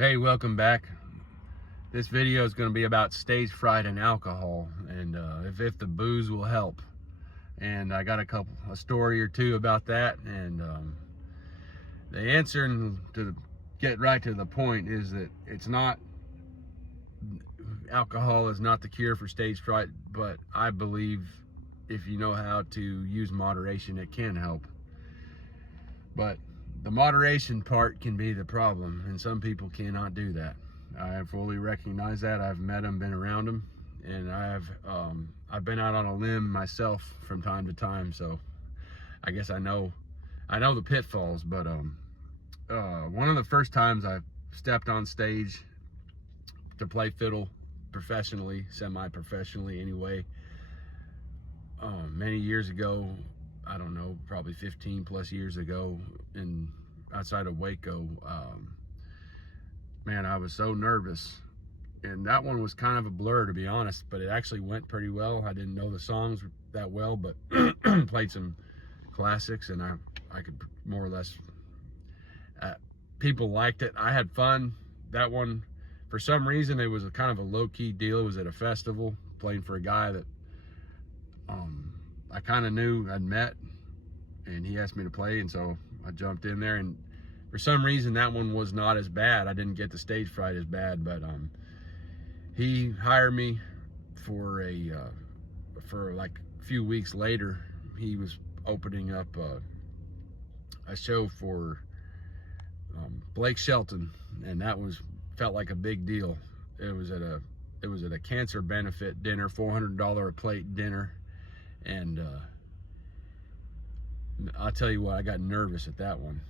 Hey, welcome back. This video is going to be about stage fright and alcohol, and if the booze will help. And I got a story or two about that, and the answer, to get right to the point, is that alcohol is not the cure for stage fright, but I believe if you know how to use moderation, it can help. But the moderation part can be the problem, and some people cannot do that. I fully recognize that. I've met them, been around them, and I've been out on a limb myself from time to time. So I guess I know the pitfalls. But one of the first times I stepped on stage to play fiddle professionally, semi-professionally anyway, many years ago, I don't know, probably 15 plus years ago, outside of Waco. Man, I was so nervous, and that one was kind of a blur, to be honest, but it actually went pretty well. I didn't know the songs that well, but played some classics, and I could more or less, people liked it. I had fun. That one, for some reason, it was a kind of a low-key deal. It was at a festival, playing for a guy that I kind of knew, I'd met, and he asked me to play, and so I jumped in there, and for some reason that one was not as bad. I didn't get the stage fright as bad, but he hired me for like a few weeks later. He was opening up a show for Blake Shelton, and that felt like a big deal. It was at a cancer benefit dinner, $400 a plate dinner. And I'll tell you what, I got nervous at that one.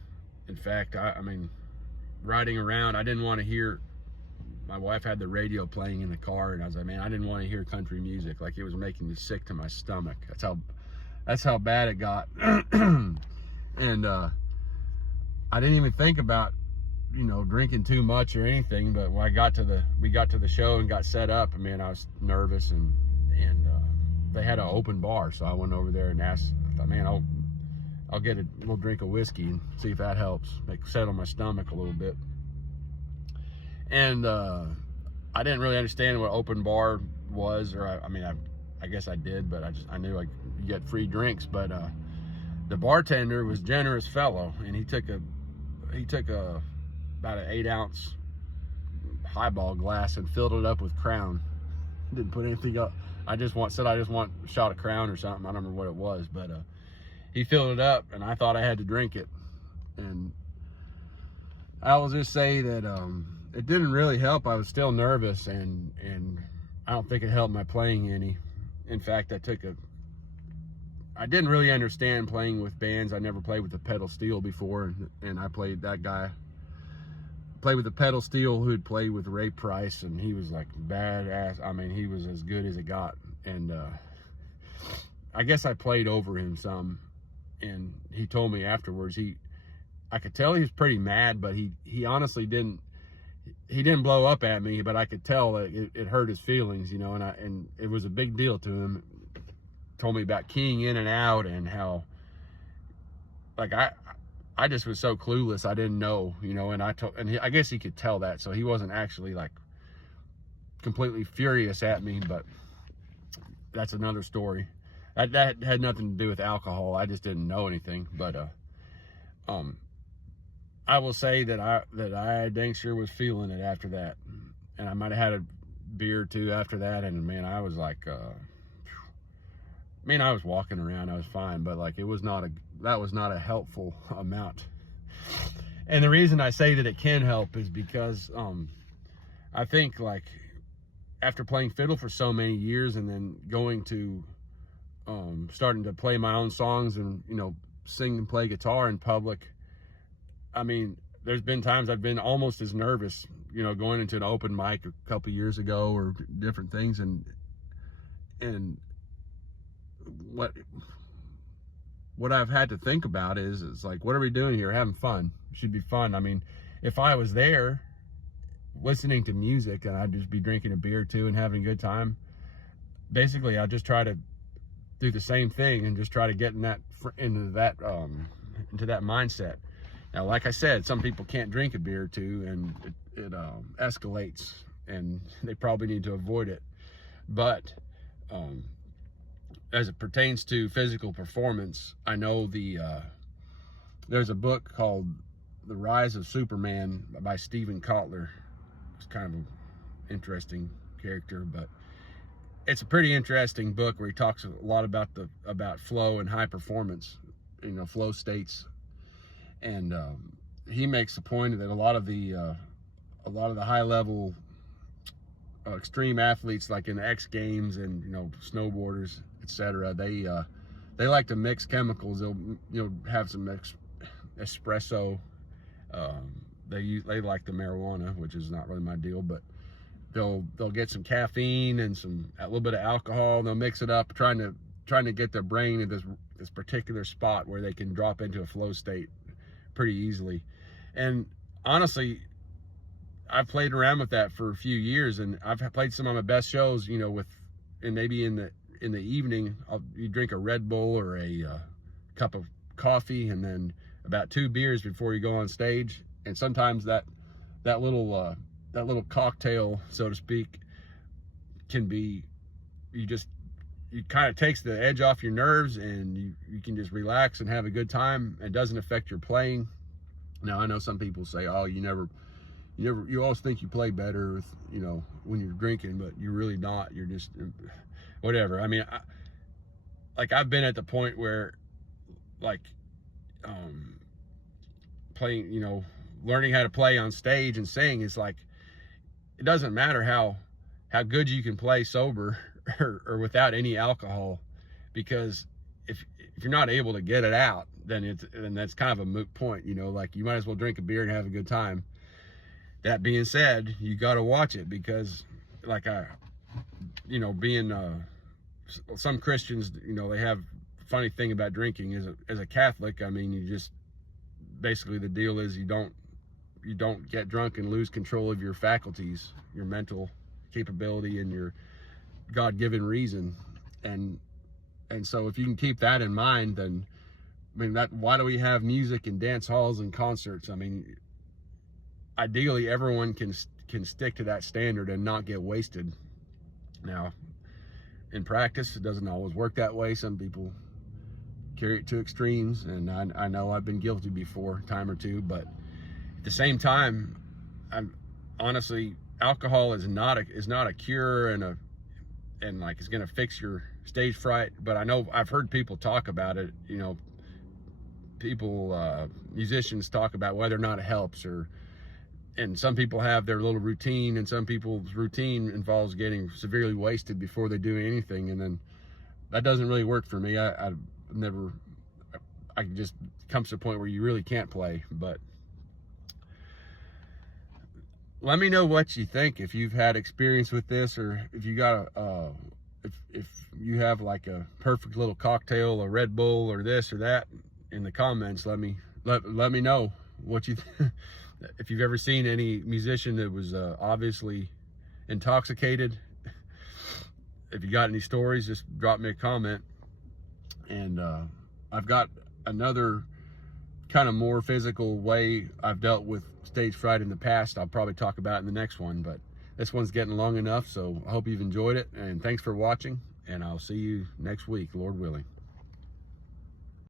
In fact, I mean, riding around, I didn't want to hear, my wife had the radio playing in the car, and I was like, man, I didn't want to hear country music. Like, it was making me sick to my stomach. That's how bad it got. And I didn't even think about, drinking too much or anything. But when we got to the show and got set up, man, I was nervous, and they had an open bar, so I went over there and asked. I thought, man, I'll get a little drink of whiskey and see if that helps, settle my stomach a little bit. And I didn't really understand what open bar was, or I guess I did, but I knew you get free drinks. But the bartender was a generous fellow, and he took about an 8-ounce highball glass and filled it up with Crown. Didn't put anything up. I just want a shot of Crown or something. I don't remember what it was, but he filled it up, and I thought I had to drink it. And I will just say that it didn't really help. I was still nervous, and I don't think it helped my playing any. In fact, I didn't really understand playing with bands. I never played with the pedal steel before, and I played with the pedal steel who'd played with Ray Price, and he was like badass. I mean, he was as good as it got. And I guess I played over him some, and he told me afterwards, I could tell he was pretty mad, but he honestly didn't blow up at me, but I could tell that it hurt his feelings, and it was a big deal to him. Told me about keying in and out, and how, like, I just was so clueless. I didn't know, and I guess he could tell that, so he wasn't actually like completely furious at me. But that's another story. That had nothing to do with alcohol. I just didn't know anything. But I will say that I dang sure was feeling it after that, and I might have had a beer or two after that, and man, I was like, I was walking around, I was fine, but like, that was not a helpful amount. And the reason I say that it can help is because I think, like, after playing fiddle for so many years, and then going to starting to play my own songs, and sing and play guitar in public, I mean, there's been times I've been almost as nervous, going into an open mic a couple years ago, or different things, and what I've had to think about is like, what are we doing here? Having fun. It should be fun. I mean, if I was there listening to music, and I'd just be drinking a beer or two and having a good time, basically I'll just try to do the same thing and just try to get into that mindset. Now, like I said, some people can't drink a beer or two, and it escalates, and they probably need to avoid it. But as it pertains to physical performance, I know there's a book called The Rise of Superman by Stephen Kotler. It's kind of an interesting character, but it's a pretty interesting book where he talks a lot about flow and high performance, flow states. And he makes the point that a lot of the high level extreme athletes, like in the X Games and snowboarders, etc., they like to mix chemicals. They'll have some espresso. They like the marijuana, which is not really my deal, but they'll get some caffeine and a little bit of alcohol. They'll mix it up, trying to get their brain in this particular spot where they can drop into a flow state pretty easily. And honestly, I've played around with that for a few years, and I've played some of my best shows, and maybe in the evening, you drink a Red Bull or a cup of coffee, and then about 2 beers before you go on stage. And sometimes that little cocktail, so to speak, can be, it kind of takes the edge off your nerves, and you can just relax and have a good time. It doesn't affect your playing. Now, I know some people say, oh, you always think you play better with, when you're drinking, but you're really not. You're just whatever. I mean, I've been at the point where, playing, learning how to play on stage and sing is like, it doesn't matter how good you can play sober or without any alcohol, because if you're not able to get it out, then that's kind of a moot point. Like, you might as well drink a beer and have a good time. That being said, you got to watch it, because some Christians, they have a funny thing about drinking. As a Catholic, I mean, you just, basically the deal is you don't get drunk and lose control of your faculties, your mental capability, and your God-given reason. And so if you can keep that in mind, then why do we have music and dance halls and concerts? I mean, ideally everyone can stick to that standard and not get wasted. Now, in practice, it doesn't always work that way. Some people carry it to extremes, and I know I've been guilty before, time or two. But at the same time, honestly, alcohol is not a cure and it's gonna fix your stage fright. But I know I've heard people talk about it. Musicians talk about whether or not it helps, and some people have their little routine, and some people's routine involves getting severely wasted before they do anything, and then that doesn't really work for me. I just comes to a point where you really can't play. But let me know what you think, if you've had experience with this, or if you got if you have like a perfect little cocktail, a Red Bull or this or that, in the comments. Let me know what you if you've ever seen any musician that was obviously intoxicated. If you got any stories, just drop me a comment. And I've got another kind of more physical way I've dealt with stage fright in the past. I'll probably talk about in the next one, but this one's getting long enough, so I hope you've enjoyed it, and thanks for watching, and I'll see you next week, Lord willing.